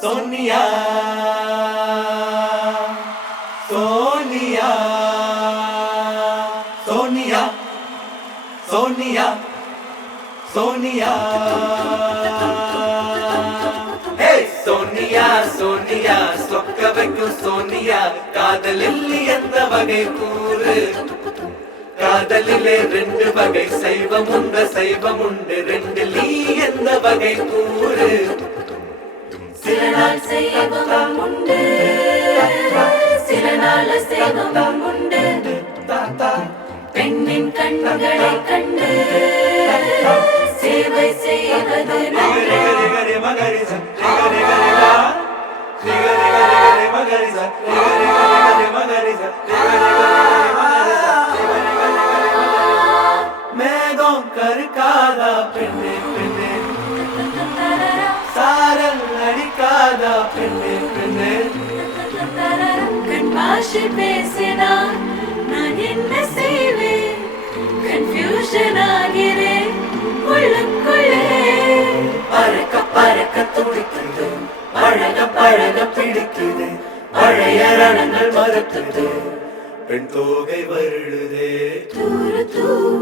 सोनिया सोनिया सोनिया सोनिया सोनिया हे सोनिया सोनिया சொக்கவைக்கும் சோனியா காதலில் எந்த வகை கூறு காதலிலே ரெண்டு வகை சைவம் உண்டு ரெண்டில் எந்த வகை கூறு சில நாள் சைவம் உண்டு சில நாள் சைவம் உண்டு பெண்ணின் கண்களை கண்டு சேவை செய்வது மேகம் கருக்காதா பெண்ணே பெண்ணே சாரல் அடிக்காதா பெண்ணே பெண்ணே கண் பாஷை பேசினான் நான் என்ன செய்வேன் கன்ஃபியூஷன் ஆகிறேன் உள்ளுக்குள்ளே பறக்க பறக்க துடிக்குது பழக பழக பிடிக்குது பழைய ரணங்கள் மறக்குது பெண் தோகை வருடுதே தூர தூர